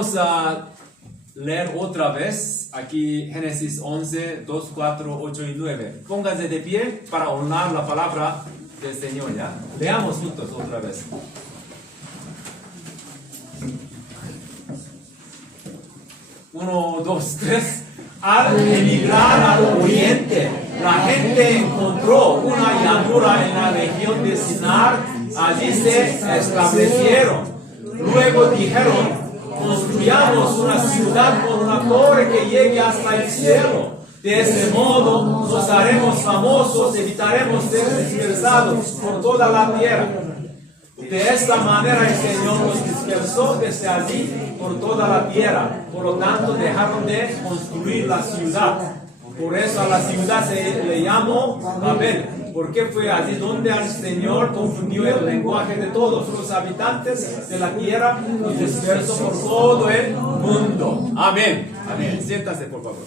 Vamos a leer otra vez aquí Génesis 11, 2, 4, 8 y 9. Pónganse de pie para honrar la palabra del Señor, ¿ya? Leamos juntos otra vez. Uno, dos, tres. Al emigrar al oriente, la gente encontró una llanura en la región de Sinar. Allí se establecieron. Luego dijeron: construyamos una ciudad con una torre que llegue hasta el cielo. De ese modo nos haremos famosos, evitaremos ser dispersados por toda la tierra. De esta manera el Señor los dispersó desde allí por toda la tierra. Por lo tanto dejaron de construir la ciudad. Por eso a la ciudad se le llamó Babel, porque fue allí donde el Señor confundió el lenguaje de todos los habitantes de la tierra y dispersó por todo el mundo. Amén. Amén. Siéntase, por favor.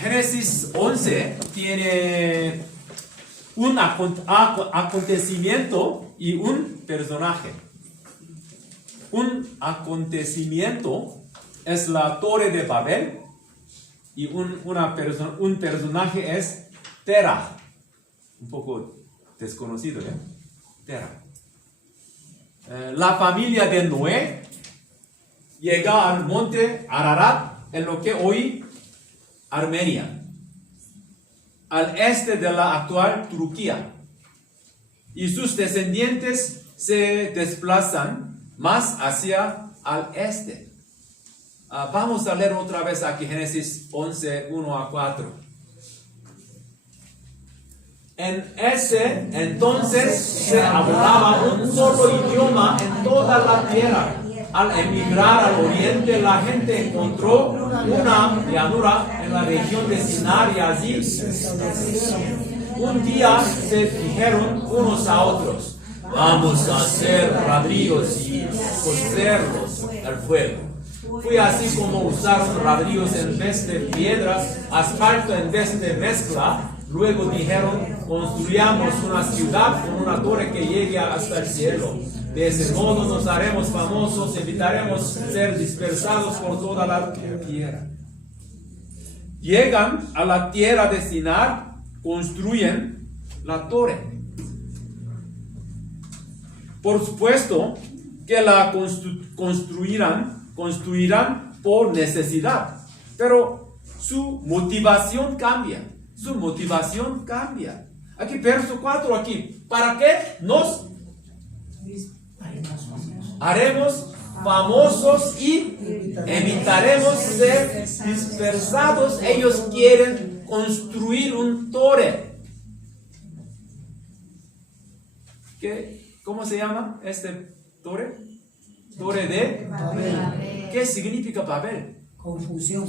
Génesis 11 tiene un acontecimiento y un personaje. Un acontecimiento es la Torre de Babel y un personaje es Terah. Un poco desconocido, ¿ya? Terah. La familia de Noé llega al monte Ararat, en lo que hoy Armenia, al este de la actual Turquía, y sus descendientes se desplazan más hacia al este. Vamos a leer otra vez aquí Génesis 11, 1 a 4. En ese entonces se hablaba un solo idioma en toda la tierra. Al emigrar al oriente, la gente encontró una llanura en la región de Sinar y allí un día se dijeron unos a otros: vamos a hacer ladrillos y cocerlos al fuego. Fue así como usaron ladrillos en vez de piedras, asfalto en vez de mezcla. Luego dijeron: construyamos una ciudad con una torre que llegue hasta el cielo. De ese modo nos haremos famosos, evitaremos ser dispersados por toda la tierra. Llegan a la tierra de Sinar, construyen la torre. Por supuesto que la construirán por necesidad, pero su motivación cambia. Su motivación cambia. Aquí, verso 4, aquí. ¿Para qué? Nos haremos famosos y evitaremos ser dispersados. Ellos quieren construir un torre. ¿Cómo se llama este torre? Torre de Babel. ¿Qué significa Babel? Confusión.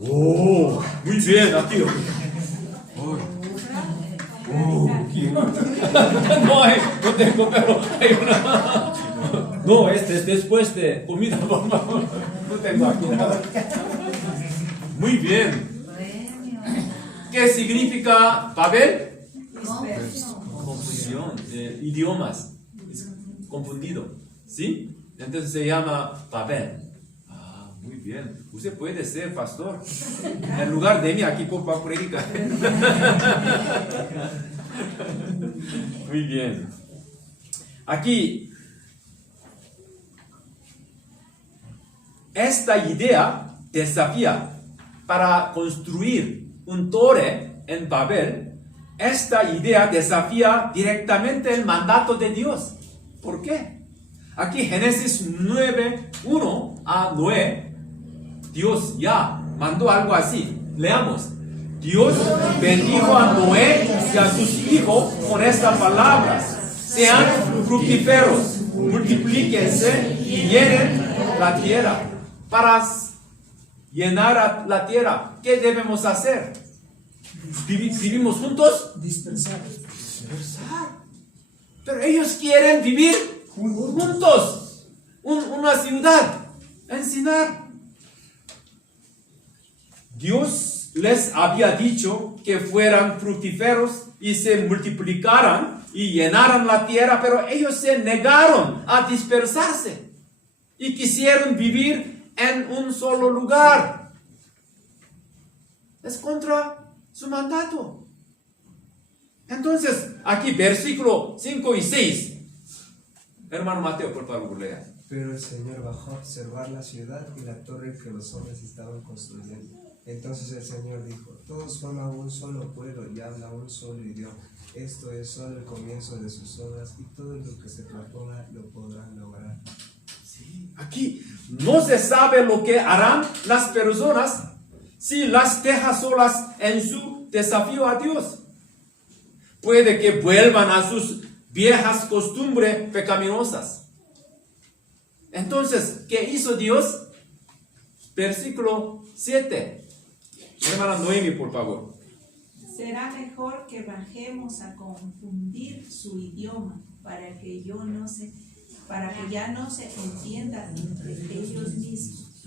Oh, muy bien, aquí. No tengo, pero hay una. No, este es después de comida, por favor. No tengo aquí nada. Muy bien. ¿Qué significa Babel? Confusión. Idiomas. Es confundido. ¿Sí? Entonces se llama Babel. Muy bien. Usted puede ser pastor. En lugar de mí, aquí por favor predica. Muy bien. Aquí, esta idea desafía para construir un torre en Babel. Esta idea desafía directamente el mandato de Dios. ¿Por qué? Aquí Génesis 9, 1 a 9. Dios ya mandó algo así. Leamos. Dios bendijo a Noé y a sus hijos con estas palabras: sean fructíferos, multiplíquense y llenen la tierra. Para llenar la tierra, ¿qué debemos hacer? ¿Vivimos juntos? Dispersar. Pero ellos quieren vivir juntos. Una ciudad en Sinar. Dios les había dicho que fueran fructíferos y se multiplicaran y llenaran la tierra, pero ellos se negaron a dispersarse y quisieron vivir en un solo lugar. Es contra su mandato. Entonces, aquí versículo 5 y 6. Hermano Mateo, por favor, lea. Pero el Señor bajó a observar la ciudad y la torre que los hombres estaban construyendo. Entonces el Señor dijo: todos forman un solo pueblo y hablan un solo idioma. Esto es solo el comienzo de sus obras, y todo lo que se proponga lo podrán lograr. Sí, aquí no se sabe lo que harán las personas si las deja solas en su desafío a Dios. Puede que vuelvan a sus viejas costumbres pecaminosas. Entonces, ¿qué hizo Dios? Versículo 7. Hermana Noemi, por favor. Será mejor que bajemos a confundir su idioma para que ya no se entiendan entre ellos mismos.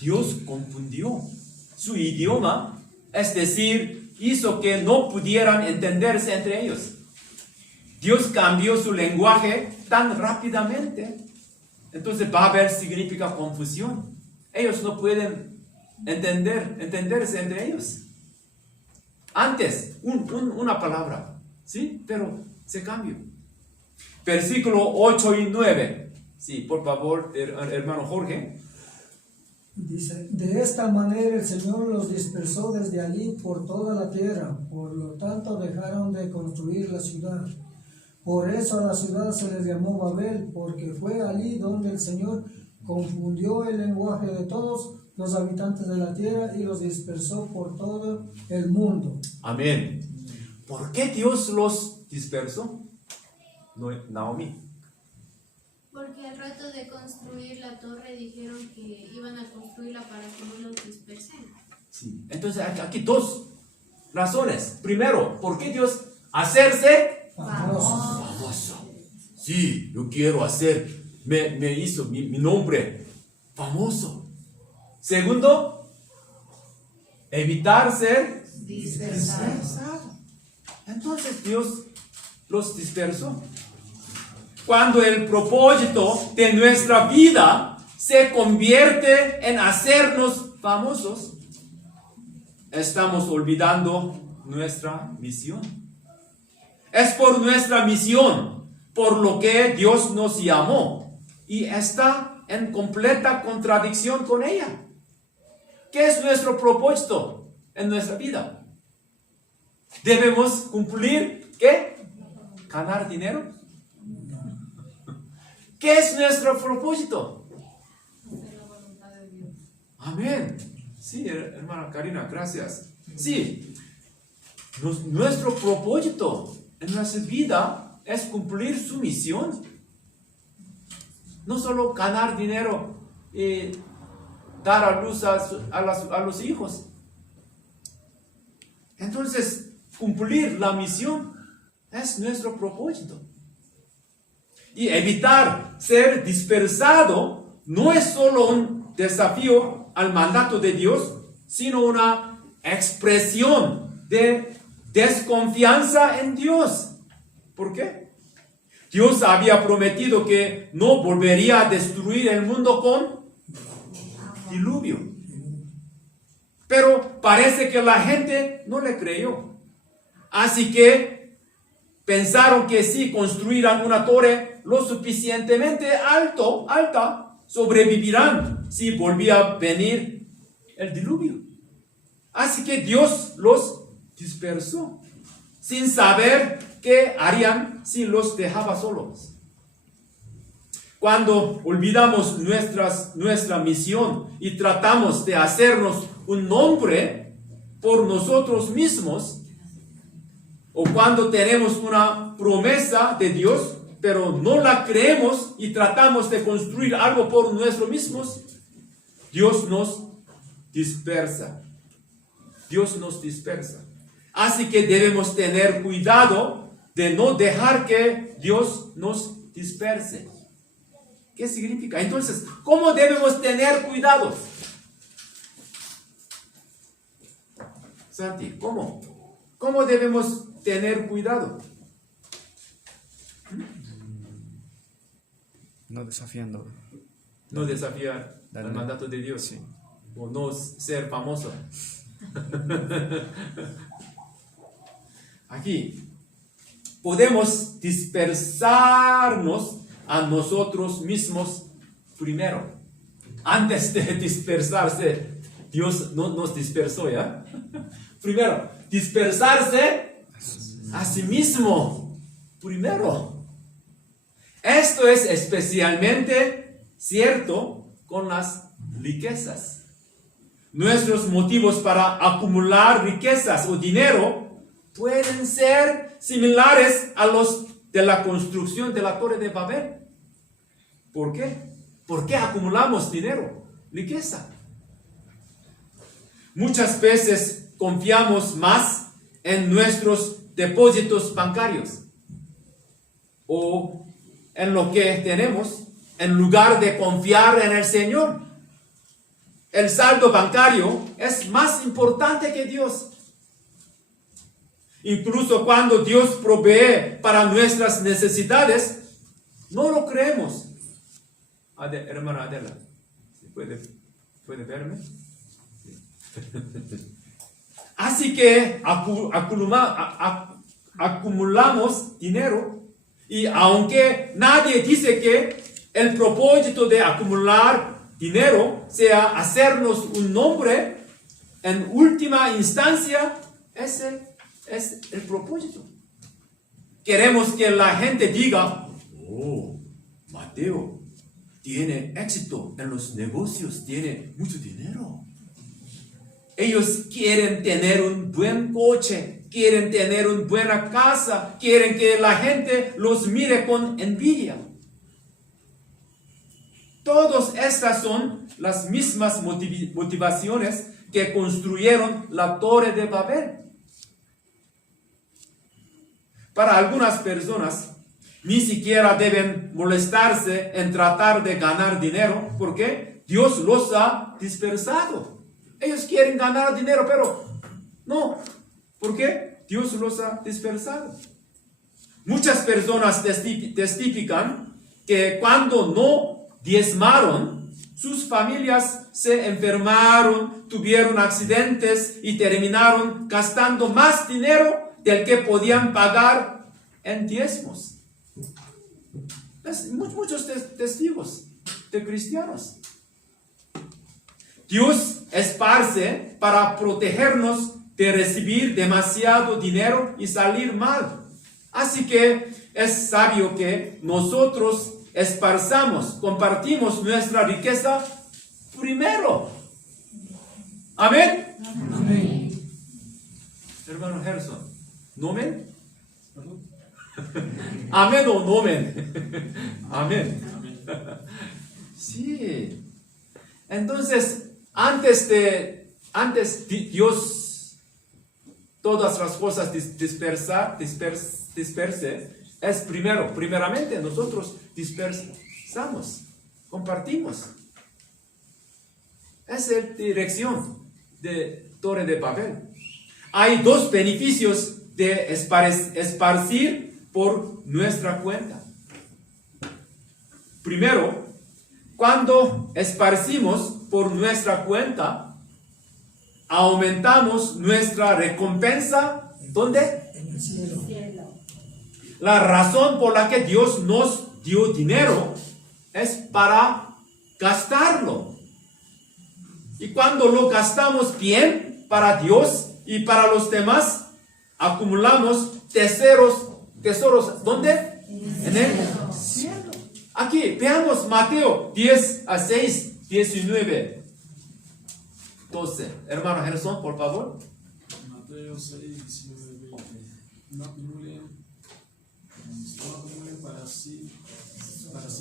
Dios confundió su idioma, es decir, hizo que no pudieran entenderse entre ellos. Dios cambió su lenguaje tan rápidamente. Entonces Babel significa confusión. Ellos no pueden entenderse entre ellos. Antes, una palabra, ¿sí? Pero se cambió. Versículo 8 y 9. Sí, por favor, hermano Jorge. Dice: de esta manera el Señor los dispersó desde allí por toda la tierra, por lo tanto dejaron de construir la ciudad. Por eso a la ciudad se les llamó Babel, porque fue allí donde el Señor confundió el lenguaje de todos los habitantes de la tierra y los dispersó por todo el mundo. Amén. ¿Por qué Dios los dispersó? Naomi. Porque al rato de construir la torre dijeron que iban a construirla para que no los dispersen. Sí. Entonces aquí dos razones. Primero, ¿por qué Dios hacerse famoso? Sí, yo quiero hacer, me hizo mi nombre famoso. Segundo, evitar ser dispersado. Entonces Dios los dispersó. Cuando el propósito de nuestra vida se convierte en hacernos famosos, estamos olvidando nuestra misión. Es por nuestra misión, por lo que Dios nos llamó, y está en completa contradicción con ella. ¿Qué es nuestro propósito en nuestra vida? ¿Debemos cumplir qué? ¿Ganar dinero? ¿Qué es nuestro propósito? Hacer la voluntad de Dios. Amén. Sí, hermana Karina, gracias. Sí, nuestro propósito en nuestra vida es cumplir su misión. No solo ganar dinero y dar a luz a los hijos. Entonces, cumplir la misión es nuestro propósito. Y evitar ser dispersado no es solo un desafío al mandato de Dios, sino una expresión de desconfianza en Dios. ¿Por qué? Dios había prometido que no volvería a destruir el mundo con diluvio. Pero parece que la gente no le creyó. Así que pensaron que si construirán una torre lo suficientemente alta, sobrevivirán si volvía a venir el diluvio. Así que Dios los dispersó, sin saber qué harían si los dejaba solos. Cuando olvidamos nuestra misión y tratamos de hacernos un nombre por nosotros mismos, o cuando tenemos una promesa de Dios, pero no la creemos y tratamos de construir algo por nosotros mismos, Dios nos dispersa. Dios nos dispersa. Así que debemos tener cuidado de no dejar que Dios nos disperse. ¿Qué significa? Entonces, ¿cómo debemos tener cuidado? Santi, ¿cómo? ¿Cómo debemos tener cuidado? No desafiando. No desafiar Dale. el mandato de Dios. Sí. O no ser famoso. Aquí podemos dispersarnos a nosotros mismos primero. Antes de dispersarse, Dios no nos dispersó, ¿ya? Primero, dispersarse a sí mismo primero. Esto es especialmente cierto con las riquezas. Nuestros motivos para acumular riquezas o dinero pueden ser similares a los de la construcción de la Torre de Babel. ¿Por qué? ¿Por qué acumulamos dinero, riqueza? Muchas veces confiamos más en nuestros depósitos bancarios o en lo que tenemos en lugar de confiar en el Señor. El saldo bancario es más importante que Dios. Incluso cuando Dios provee para nuestras necesidades, no lo creemos. Hermana Adela, ¿puede verme? Sí. Así que acumulamos dinero, y aunque nadie dice que el propósito de acumular dinero sea hacernos un nombre, en última instancia es el propósito. Queremos que la gente diga: oh, Mateo tiene éxito en los negocios, tiene mucho dinero. Ellos quieren tener un buen coche, quieren tener una buena casa, quieren que la gente los mire con envidia. Todas estas son las mismas motivaciones que construyeron la Torre de Babel. Para algunas personas, ni siquiera deben molestarse en tratar de ganar dinero, porque Dios los ha dispersado. Ellos quieren ganar dinero, pero no. ¿Por qué? Dios los ha dispersado. Muchas personas testifican que cuando no diezmaron, sus familias se enfermaron, tuvieron accidentes y terminaron gastando más dinero del que podían pagar en diezmos. Muchos testigos de cristianos. Dios esparce para protegernos de recibir demasiado dinero y salir mal. Así que es sabio que nosotros compartimos nuestra riqueza primero. Amén. Amén. Hermano Gerson, ¿nomen? Amén o nomen. Amén. Sí. Entonces, antes Dios todas las cosas disperse, es primeramente nosotros dispersamos, compartimos. Esa es la dirección de Torre de Babel. Hay dos beneficios de esparcir por nuestra cuenta. Primero, cuando esparcimos por nuestra cuenta, aumentamos nuestra recompensa. ¿Dónde? En el cielo. La razón por la que Dios nos dio dinero es para gastarlo. Y cuando lo gastamos bien para Dios y para los demás, acumulamos tesoros. ¿Dónde? En el cielo. Aquí, veamos Mateo 10:6, 19, 12. Hermano Gerson, por favor. Mateo 6, 19, 20. No acumulen para sí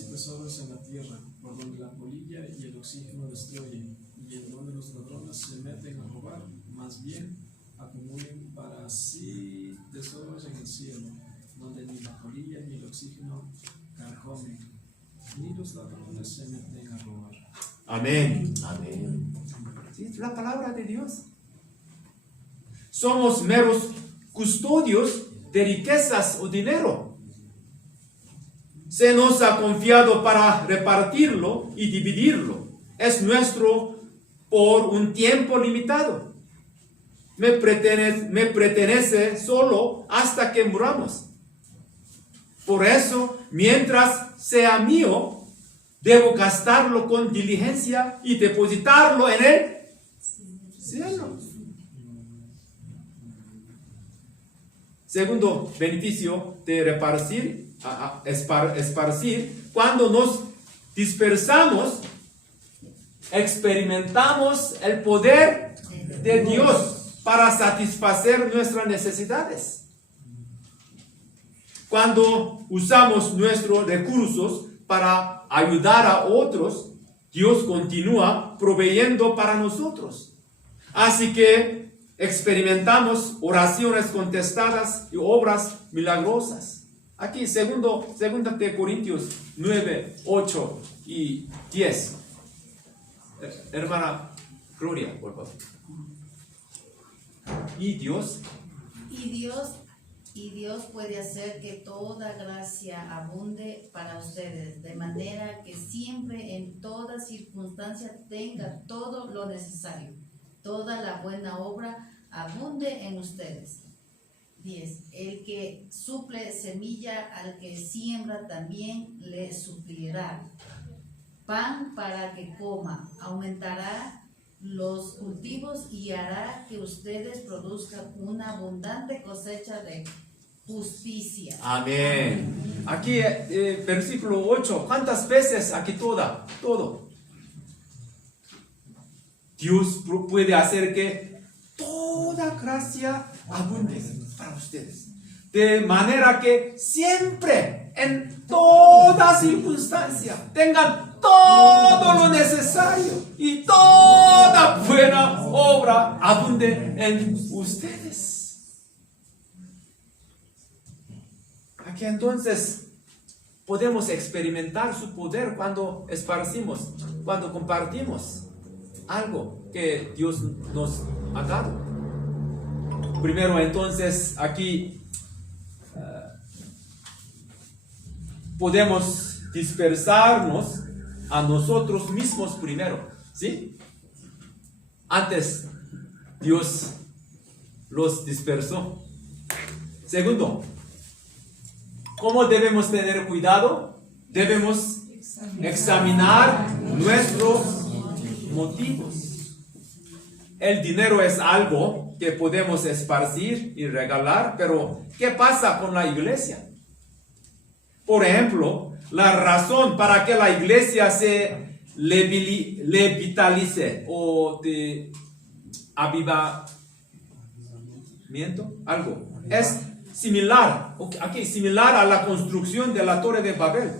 tesoros en la tierra, por donde la polilla y el oxígeno destruyen, y en donde los ladrones se meten a robar. Más bien, acumulen para sí tesoros en el cielo, donde ni la polilla ni el oxígeno carcomen, ni los ladrones se meten a robar. Amén. Amén. Sí, es la palabra de Dios. somos meros custodios de riquezas o dinero. Se nos ha confiado para repartirlo y dividirlo. Es nuestro por un tiempo limitado. Me pertenece solo hasta que muramos. Por eso, mientras sea mío, debo gastarlo con diligencia y depositarlo en el cielo. Segundo beneficio de esparcir, cuando nos dispersamos, experimentamos el poder de Dios para satisfacer nuestras necesidades. Cuando usamos nuestros recursos para ayudar a otros, Dios continúa proveyendo para nosotros. Así que experimentamos oraciones contestadas y obras milagrosas. Aquí, segunda de Corintios 9, 8 y 10. Hermana Gloria, por favor. Y Dios puede hacer que toda gracia abunde para ustedes, de manera que siempre en toda circunstancia tenga todo lo necesario. Toda la buena obra abunde en ustedes. 10. El que suple semilla al que siembra también le suplirá pan para que coma, aumentará los cultivos y hará que ustedes produzcan una abundante cosecha de justicia. Amén. Aquí, versículo 8. ¿Cuántas veces aquí todo? Dios puede hacer que toda gracia abunde para ustedes. De manera que siempre, en toda circunstancia, tengan todo lo necesario y toda buena obra abunde en ustedes. Aquí entonces podemos experimentar su poder cuando esparcimos, cuando compartimos algo que Dios nos ha dado. Primero, entonces, aquí podemos dispersarnos a nosotros mismos primero, ¿sí? Antes, Dios los dispersó. Segundo, ¿cómo debemos tener cuidado? Debemos examinar nuestros motivos. El dinero es algo que podemos esparcir y regalar, pero ¿qué pasa con la iglesia? Por ejemplo, la razón para que la iglesia se revitalice o de avivamiento, algo, es similar a la construcción de la Torre de Babel.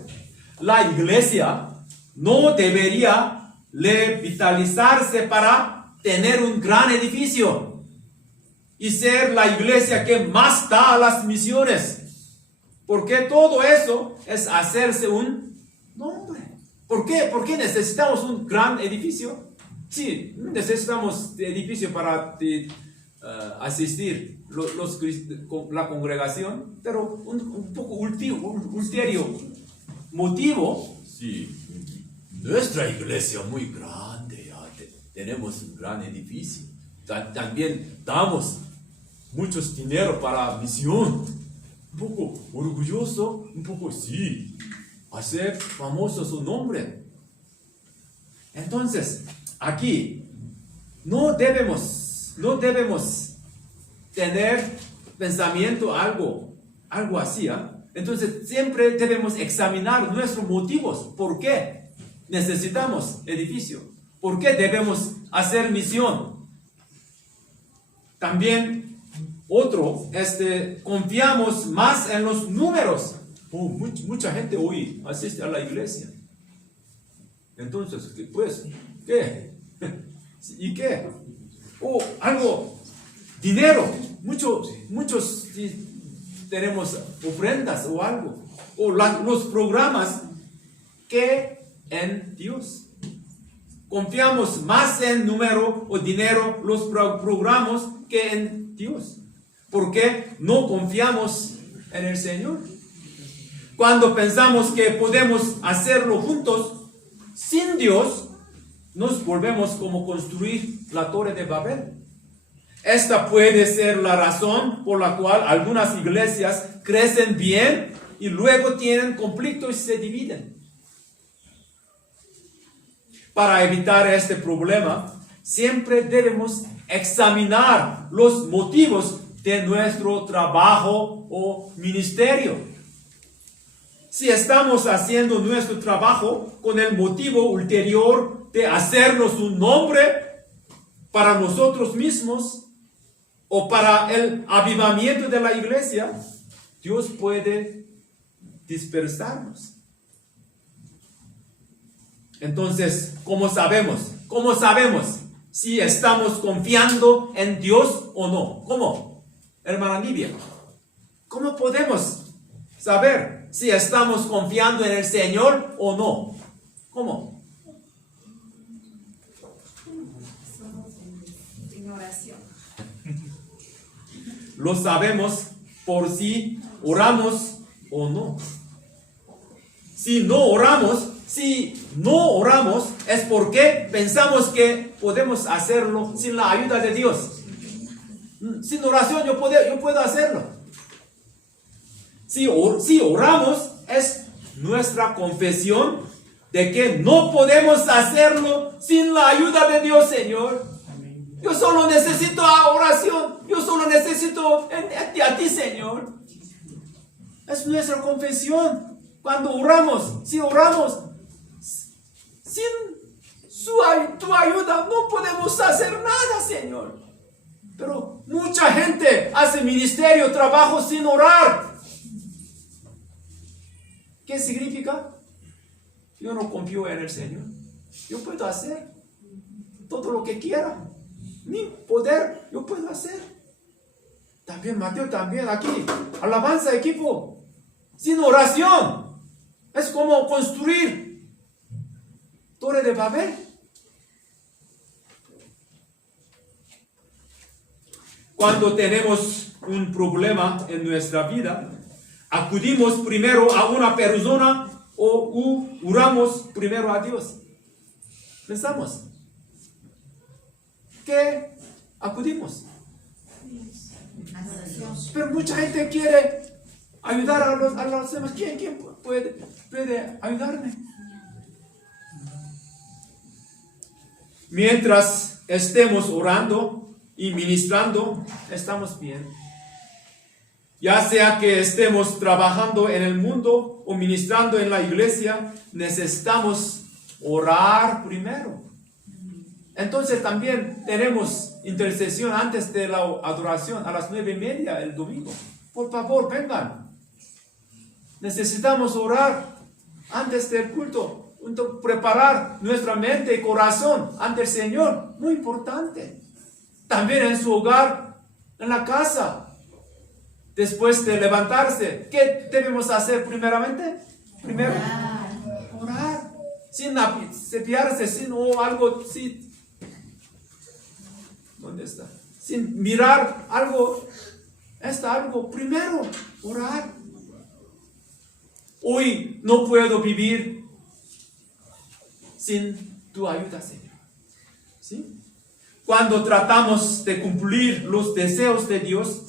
La iglesia no debería revitalizarse para tener un gran edificio y ser la iglesia que más da a las misiones, porque todo eso es hacerse un nombre. ¿Por qué? ¿Por qué necesitamos un gran edificio? Sí, necesitamos edificio para asistir la congregación, pero un poco ulterior motivo. Sí, nuestra iglesia muy grande, ya tenemos un gran edificio. También damos muchos dinero para misión. Un poco orgulloso, un poco sí, hacer famoso su nombre. Entonces, aquí no debemos tener pensamiento algo así, ¿eh? Entonces siempre debemos examinar nuestros motivos. ¿Por qué necesitamos edificio? ¿Por qué debemos hacer misión? También confiamos más en los números. Mucha gente hoy asiste a la iglesia. Entonces, ¿qué? ¿Y qué? Algo, dinero. Muchos tenemos ofrendas o algo. Los programas que en Dios. Confiamos más en número o dinero, los programas que en Dios. Porque no confiamos en el Señor. Cuando pensamos que podemos hacerlo juntos sin Dios, nos volvemos como construir la Torre de Babel. Esta puede ser la razón por la cual algunas iglesias crecen bien y luego tienen conflictos y se dividen. Para evitar este problema, siempre debemos examinar los motivos de nuestro trabajo o ministerio. Si estamos haciendo nuestro trabajo con el motivo ulterior de hacernos un nombre para nosotros mismos o para el avivamiento de la iglesia, Dios puede dispersarnos. Entonces, ¿cómo sabemos? ¿Cómo sabemos si estamos confiando en Dios o no? ¿Cómo? Hermana Nibia, ¿cómo podemos saber si estamos confiando en el Señor o no? ¿Cómo? En oración. Lo sabemos por si oramos o no. Si no oramos es porque pensamos que podemos hacerlo sin la ayuda de Dios. Sin oración yo puedo hacerlo. Si oramos es nuestra confesión de que no podemos hacerlo sin la ayuda de Dios, Señor. Yo solo necesito oración. Yo solo necesito a ti, Señor. Es nuestra confesión. Cuando oramos, si oramos sin tu ayuda, no podemos hacer nada, Señor. Pero mucha gente hace ministerio, trabajo sin orar. ¿Qué significa? Yo no confío en el Señor. Yo puedo hacer todo lo que quiera. Mi poder, yo puedo hacer. También Mateo, también aquí. Alabanza, equipo. Sin oración. Es como construir Torre de Babel. Cuando tenemos un problema en nuestra vida, acudimos primero a una persona o oramos primero a Dios. Pensamos. ¿Qué acudimos? Pero mucha gente quiere ayudar a los demás. ¿Quién puede ayudarme? Mientras estemos orando y ministrando, estamos bien. Ya sea que estemos trabajando en el mundo o ministrando en la iglesia, necesitamos orar primero. Entonces también tenemos intercesión antes de la adoración a las 9:30 el domingo. Por favor, vengan. Necesitamos orar antes del culto. Preparar nuestra mente y corazón ante el Señor. Muy importante. También en su hogar, en la casa. Después de levantarse, ¿qué debemos hacer primeramente? Primero, orar. Sin cepillarse, sin algo, sin... ¿Dónde está? Sin mirar algo. Algo. Primero, orar. Hoy no puedo vivir sin tu ayuda, Señor. ¿Sí? Cuando tratamos de cumplir los deseos de Dios,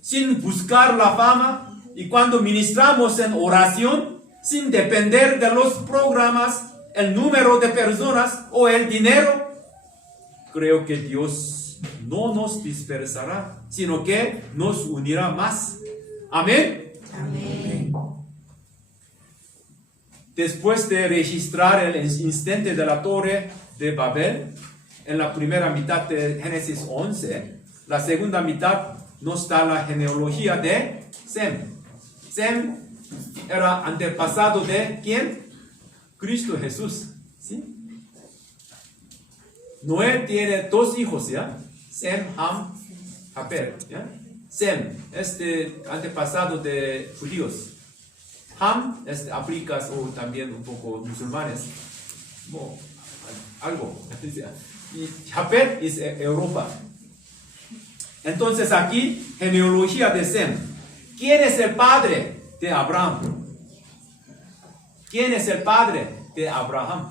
sin buscar la fama, y cuando ministramos en oración, sin depender de los programas, el número de personas o el dinero, creo que Dios no nos dispersará, sino que nos unirá más. Amén. Amén. Después de registrar el instante de la Torre de Babel, en la primera mitad de Génesis 11, la segunda mitad nos está la genealogía de Sem. Sem era antepasado de ¿quién? Cristo Jesús. ¿Sí? Noé tiene 2 hijos, ¿ya? Sem, Ham, Japet, ¿ya? Sem, antepasado de judíos. Ham, africanos o también un poco musulmanes. Algo. Y Japet es Europa. Entonces aquí, genealogía de Sem. ¿Quién es el padre de Abraham? ¿Quién es el padre de Abraham?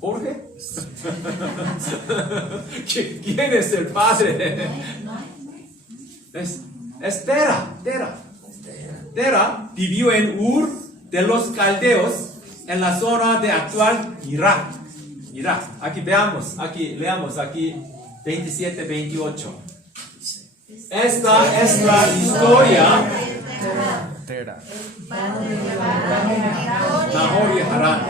¿Jorge? ¿Quién es el padre? Es Tera. Tera vivió en Ur de los Caldeos, en la zona de actual Irak. Aquí leamos aquí 27-28. Esta es la historia. Nahor y Harán.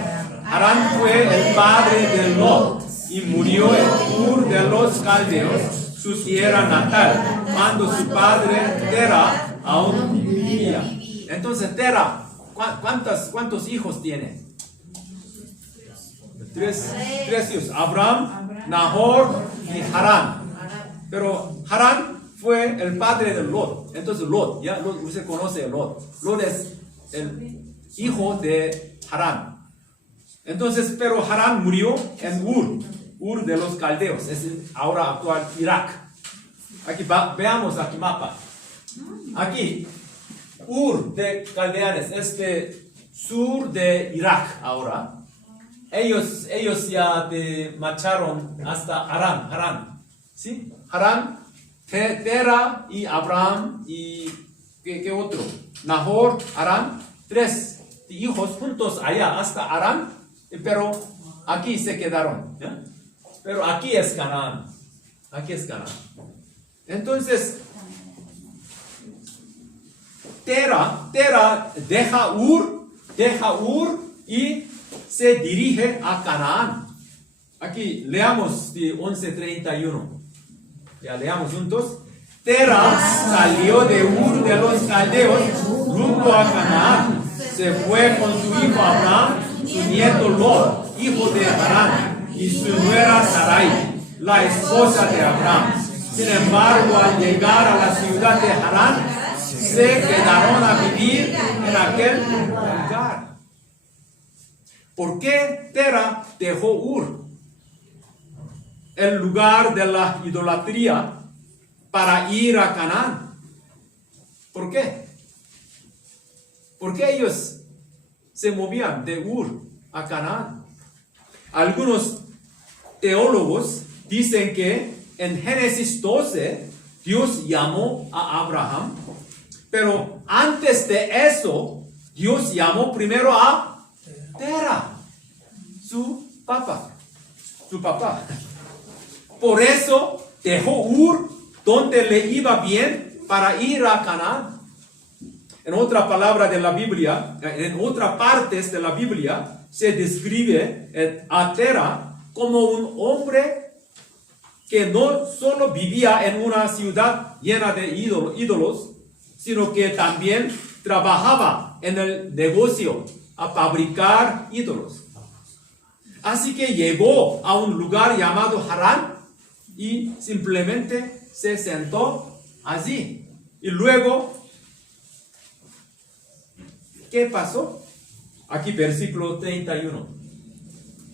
Harán fue el padre de Lot y murió en Ur de los Caldeos, su tierra natal, cuando su padre Tera aún vivía. Entonces Tera, ¿cuántos hijos tiene? Tres hijos: Abraham, Nahor y Harán. Pero Harán fue el padre de Lot. Entonces Lot, usted conoce a Lot. Lot es el hijo de Harán. Entonces, pero Harán murió en Ur de los Caldeos, es ahora actual Irak. Aquí veamos aquí mapa. Aquí, Ur de Caldeanes, sur de Irak ahora. Ellos ya marcharon hasta Harán. ¿Sí? Harán, Tera y Abraham y ¿qué otro? Nahor, Harán, 3 hijos juntos allá hasta Harán. Pero aquí se quedaron, ¿ya? Pero aquí es Canaán. Entonces, Tera deja Ur y se dirige a Canaán. Aquí leamos de 11:31. Ya leamos juntos. Tera salió de Ur de los Caldeos rumbo a Canaán. Se fue con su hijo Abraham, su nieto Lot, hijo de Harán, y su nuera Sarai, la esposa de Abraham. Sin embargo, al llegar a la ciudad de Harán, se quedaron a vivir en aquel lugar. ¿Por qué Tera dejó Ur, el lugar de la idolatría, para ir a Canaán? ¿Por qué? Porque ellos se movían de Ur a Canaán. Algunos teólogos dicen que en Génesis 12 Dios llamó a Abraham, pero antes de eso Dios llamó primero a Tera, su papá. Por eso dejó Ur, donde le iba bien, para ir a Canaán. En otra palabra de la Biblia, en otras partes de la Biblia, se describe a Tera como un hombre que no solo vivía en una ciudad llena de ídolos, sino que también trabajaba en el negocio a fabricar ídolos. Así que llegó a un lugar llamado Harán y simplemente se sentó allí. Y luego, ¿qué pasó? Aquí versículo 31.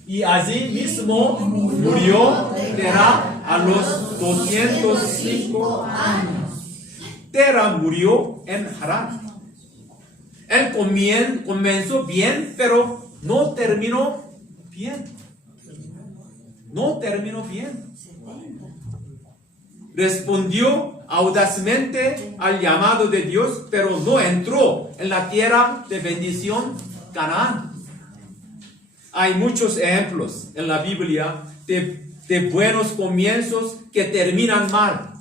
Y allí mismo murió Tera a los 205 años. Tera murió en Harán. Él comenzó bien, pero no terminó bien. Respondió audazmente al llamado de Dios, pero no entró en la tierra de bendición, Canaán. Hay muchos ejemplos en la Biblia de buenos comienzos que terminan mal.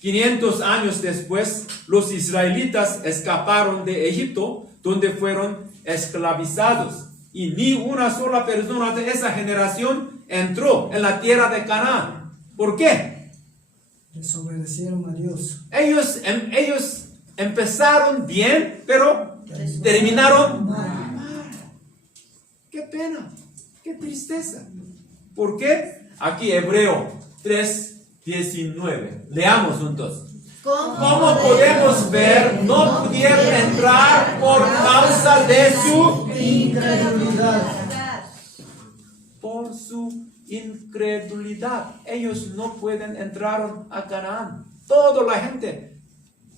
500 años después, los israelitas escaparon de Egipto, donde fueron esclavizados, y ni una sola persona de esa generación entró en la tierra de Canaán. ¿Por qué? Desobedecieron a Dios. Ellos empezaron bien, pero terminaron mal. Qué pena, qué tristeza. ¿Por qué? Aquí Hebreo 3:19. Leamos juntos. ¿Cómo podemos ver? No pudieron entrar por causa de su incredulidad. Por su incredulidad. Ellos no pueden entrar a Canaán. Toda la gente,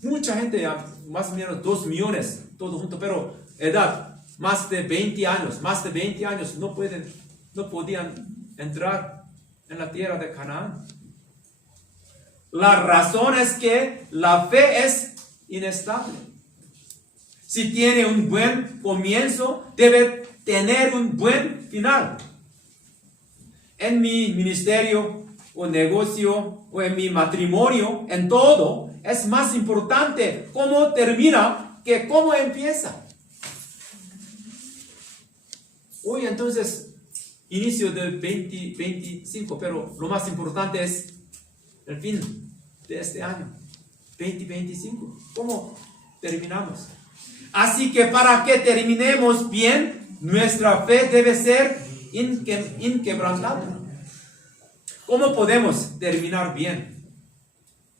mucha gente, ya, más o menos 2 millones, todo junto, pero edad, más de 20 años, no podían entrar en la tierra de Canaán. La razón es que la fe es inestable. Si tiene un buen comienzo, debe tener un buen final. En mi ministerio o negocio o en mi matrimonio, en todo, es más importante cómo termina que cómo empieza. Hoy entonces, inicio del 2025, pero lo más importante es el fin de este año, 2025. ¿Cómo terminamos? Así que para que terminemos bien, nuestra fe debe ser inquebrantable. ¿Cómo podemos terminar bien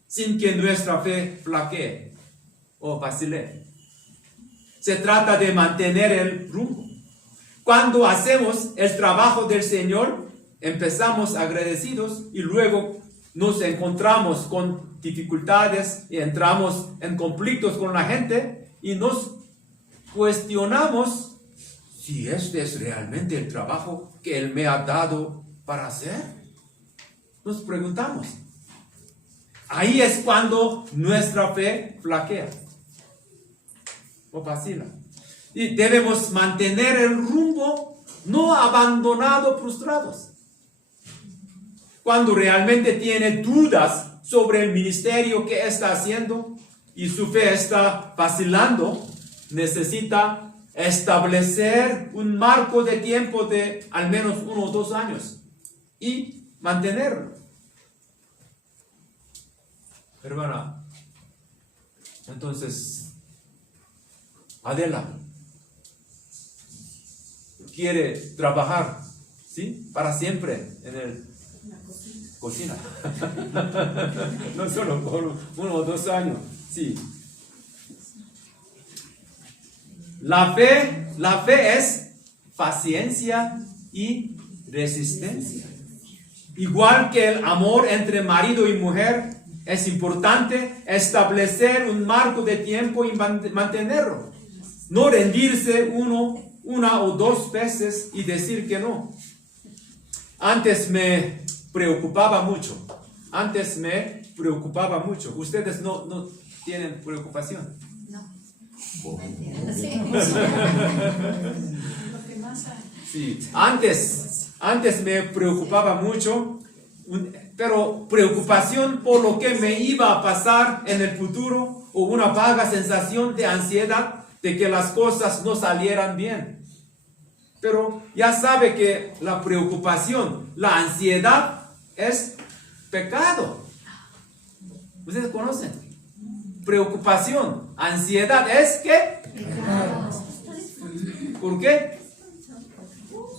sin que nuestra fe flaquee o vacile? Se trata de mantener el rumbo. Cuando hacemos el trabajo del Señor, empezamos agradecidos y luego nos encontramos con dificultades y entramos en conflictos con la gente y nos cuestionamos si este es realmente el trabajo que Él me ha dado para hacer. Nos preguntamos. Ahí es cuando nuestra fe flaquea o vacila. Y debemos mantener el rumbo, no abandonado, frustrados. Cuando realmente tiene dudas sobre el ministerio que está haciendo y su fe está vacilando, necesita establecer un marco de tiempo de al menos 1 o 2 años y mantenerlo. Hermana, entonces, Adela quiere trabajar, ¿sí? Para siempre en el cocina. No solo por 1 o 2 años, sí. La fe es paciencia y resistencia. Igual que el amor entre marido y mujer, es importante establecer un marco de tiempo y mantenerlo. No rendirse una o 2 veces y decir que no. Antes me preocupaba mucho. Ustedes no tienen preocupación. No entiendo. Sí. Lo que más hay. Sí, antes me preocupaba mucho, pero preocupación por lo que me iba a pasar en el futuro o una vaga sensación de ansiedad de que las cosas no salieran bien. Pero ya sabe que la preocupación, la ansiedad es pecado. ¿Ustedes conocen? Preocupación, ansiedad es ¿qué? ¿Por qué?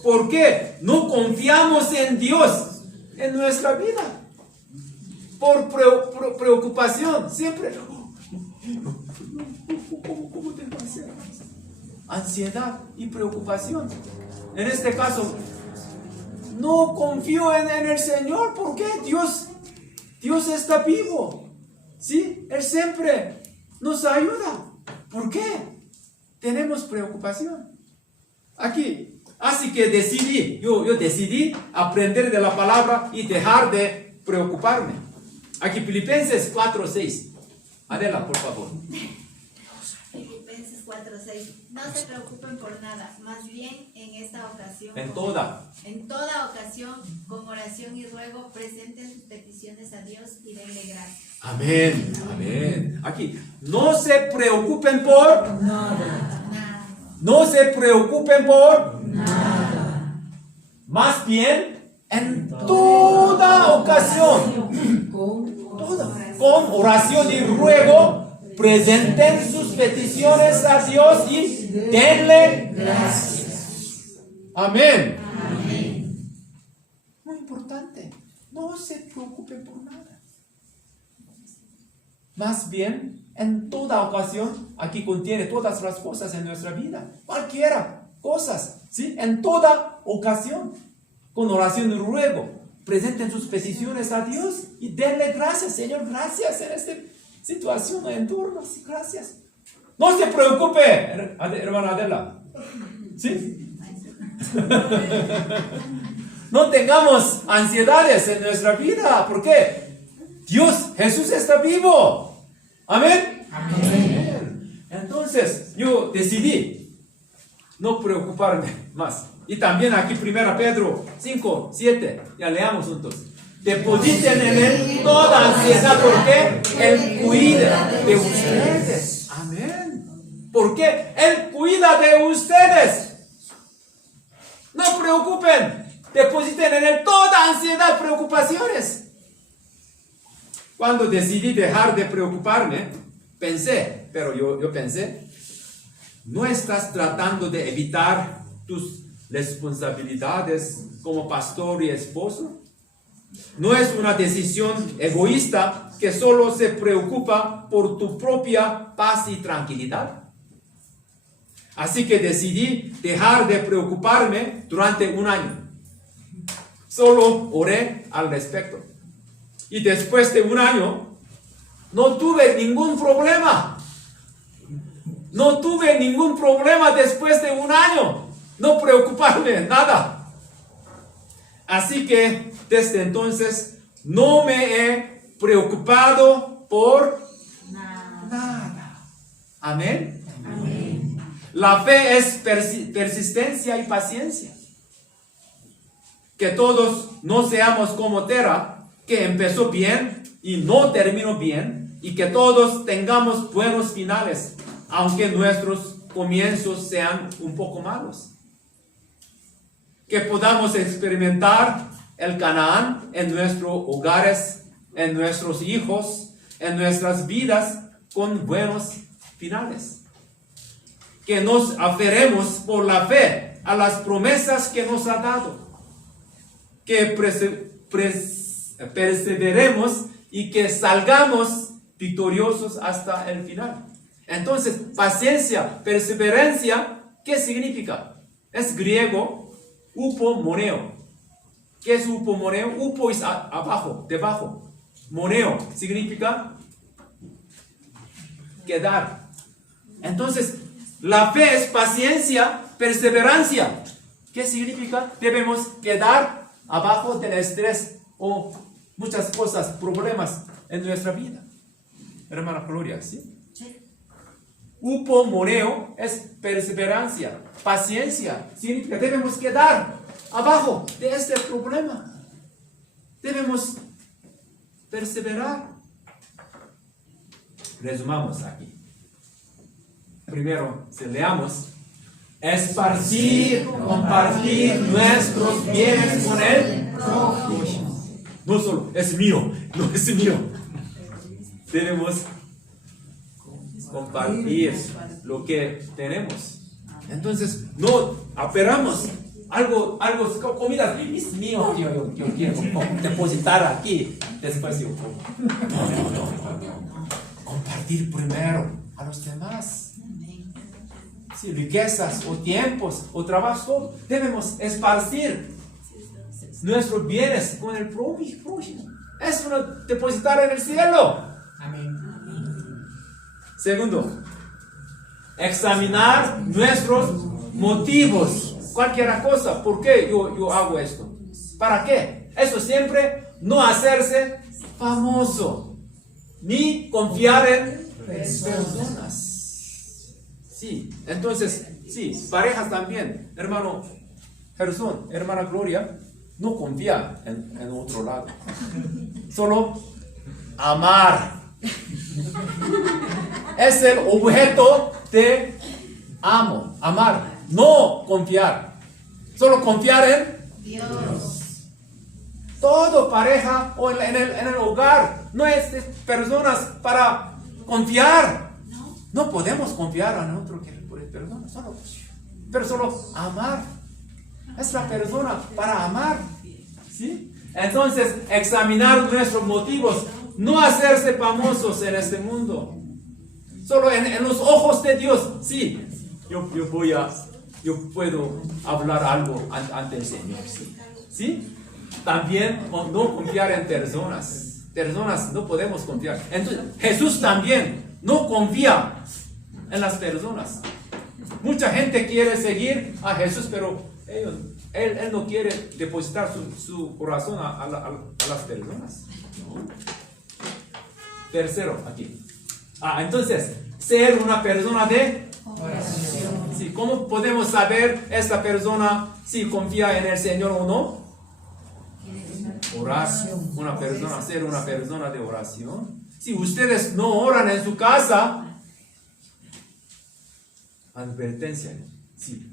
Porque no confiamos en Dios en nuestra vida. Por preocupación, siempre. ¿Cómo tengo que hacer? Ansiedad y preocupación. En este caso, no confío en el Señor. ¿Por qué? Dios está vivo. ¿Sí? Él siempre nos ayuda. ¿Por qué? Tenemos preocupación. Aquí. Así que yo decidí aprender de la palabra y dejar de preocuparme. Aquí Filipenses 4:6. Adela, por favor. Filipenses 4:6. No se preocupen por nada, más bien en esta ocasión. En toda ocasión, con oración y ruego, presenten sus peticiones a Dios y denle gracias. Amén. Amén. Aquí, no se preocupen por Nada. No se preocupen por Nada. Más bien, en toda ocasión, con oración y ruego, presenten sus peticiones a Dios y denle gracias. Amén. Muy importante, no se preocupen por nada. Más bien, en toda ocasión, aquí contiene todas las cosas en nuestra vida, cualquiera, cosas, ¿sí? En toda ocasión. con oración y ruego. Presenten sus peticiones a Dios y denle gracias, Señor, gracias en esta situación, entorno, sí, gracias. No se preocupe, hermana Adela. ¿Sí? No tengamos ansiedades en nuestra vida. ¿Por qué? Dios, Jesús está vivo. Amén. Amén. Entonces, yo decidí no preocuparme más. Y también aquí 1 Pedro 5, 7. Ya leamos juntos. Depositen en Él toda ansiedad. ¿Por qué? Él cuida de ustedes. Amén. ¿Por qué? Él cuida de ustedes. No preocupen. Depositen en Él toda ansiedad, preocupaciones. Cuando decidí dejar de preocuparme, pensé, pero yo pensé, ¿no estás tratando de evitar tus responsabilidades como pastor y esposo? ¿No es una decisión egoísta que solo se preocupa por tu propia paz y tranquilidad? Así que decidí dejar de preocuparme durante un año. Solo oré al respecto. Y después de un año, no tuve ningún problema. No tuve ningún problema después de un año. No preocuparme, nada. Así que desde entonces no me he preocupado por nada. Amén. Amén. La fe es persistencia y paciencia. Que todos no seamos como Tera, que empezó bien y no terminó bien, y que todos tengamos buenos finales, aunque nuestros comienzos sean un poco malos. Que podamos experimentar el Canaán en nuestros hogares, en nuestros hijos, en nuestras vidas con buenos finales. Que nos aferremos por la fe a las promesas que nos ha dado. Que perseveremos y que salgamos victoriosos hasta el final. Entonces, paciencia, perseverancia, ¿qué significa? Es griego, upomoreo. ¿Qué es upomoreo? Upo es abajo, debajo. Moreo significa quedar. Entonces, la fe es paciencia, perseverancia. ¿Qué significa? Debemos quedar abajo del estrés o muchas cosas, problemas en nuestra vida. Hermana Gloria, ¿sí? Sí. Upomoreo es perseverancia, paciencia. Significa debemos quedar abajo de este problema. Debemos perseverar. Resumamos aquí. Primero, si leamos, esparcir, compartir nuestros bienes con Él. No solo, es mío, no es mío. Debemos compartir lo que tenemos. Entonces, no aferramos algo, comida, es mío, yo quiero depositar aquí, después yo como. No. Compartir primero a los demás. Sí, riquezas o tiempos o trabajo, debemos esparcir nuestros bienes con el prójimo. Es uno depositar en el cielo. Amén. Segundo, examinar nuestros motivos. Cualquier cosa. ¿Por qué yo hago esto? ¿Para qué? Eso siempre no hacerse famoso. Ni confiar en personas. Sí, entonces, sí, parejas también. Hermano Gerson, hermana Gloria, no confía en otro lado. Solo amar. Es el objeto de amar. No confiar. Solo confiar en Dios. Todo pareja o en el hogar no es personas para confiar. No podemos confiar en otro que por persona. Pero solo amar. Es la persona para amar. ¿Sí? Entonces, examinar nuestros motivos. No hacerse famosos en este mundo. Solo en los ojos de Dios. Sí, yo puedo hablar algo ante el Señor. Sí. ¿Sí? También no confiar en personas. Personas no podemos confiar. Entonces, Jesús también no confía en las personas. Mucha gente quiere seguir a Jesús, pero él no quiere depositar su corazón a las personas. Tercero, aquí. Entonces, ser una persona de oración. Sí, ¿cómo podemos saber esta persona si confía en el Señor o no? Orar. Ser una persona de oración. Si ustedes no oran en su casa, advertencia. Sí.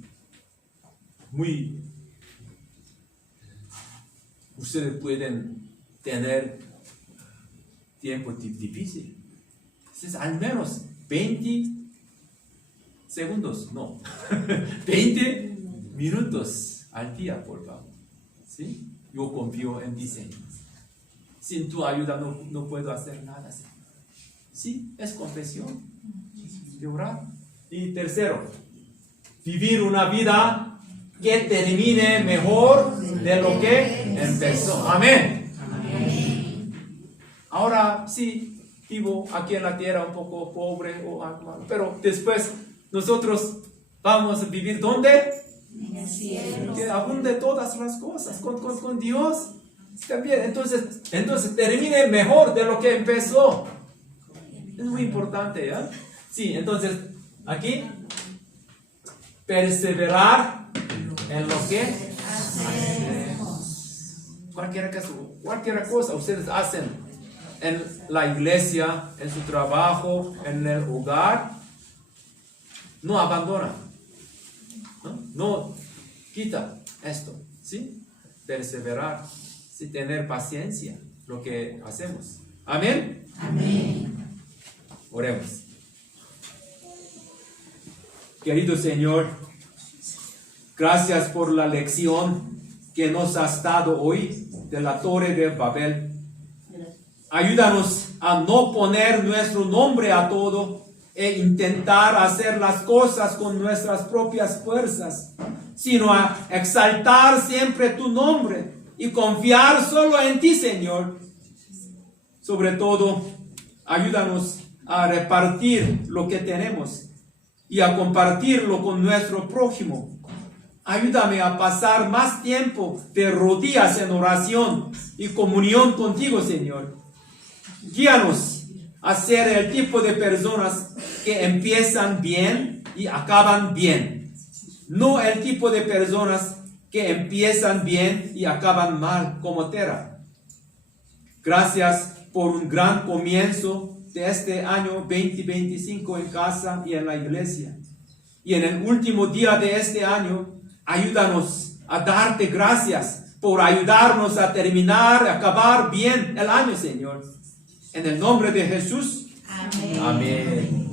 Ustedes pueden tener tiempo difícil. Entonces, al menos 20 segundos, no, 20 minutos al día, por favor. ¿Sí? Yo confío en ti, Señor. Sin tu ayuda no puedo hacer nada, Señor. Sí, es confesión de orar. Y tercero, vivir una vida que termine mejor de lo que empezó. Amén. Ahora sí, vivo aquí en la tierra un poco pobre, pero después nosotros vamos a vivir ¿dónde? En el cielo. Que abunde todas las cosas con Dios. También, entonces termine mejor de lo que empezó. Es muy importante, ¿ya? Sí, entonces aquí perseverar en lo que hacemos. Cualquier cosa ustedes hacen en la iglesia, en su trabajo, en el hogar, no abandona, no quita esto, ¿sí? Perseverar, ¿sí? Tener paciencia, lo que hacemos. Amén. Amén. Oremos. Querido Señor, gracias por la lección que nos has dado hoy de la Torre de Babel. Ayúdanos a no poner nuestro nombre a todo e intentar hacer las cosas con nuestras propias fuerzas, sino a exaltar siempre tu nombre y confiar solo en ti, Señor. Sobre todo, ayúdanos a repartir lo que tenemos y a compartirlo con nuestro prójimo. Ayúdame a pasar más tiempo de rodillas en oración y comunión contigo, Señor. Guíanos a ser el tipo de personas que empiezan bien y acaban bien. No el tipo de personas que empiezan bien y acaban mal como Tera. Gracias por un gran comienzo de este año 2025 en casa y en la iglesia. Y en el último día de este año, ayúdanos a darte gracias por ayudarnos a terminar, a acabar bien el año, Señor. En el nombre de Jesús. Amén. Amén.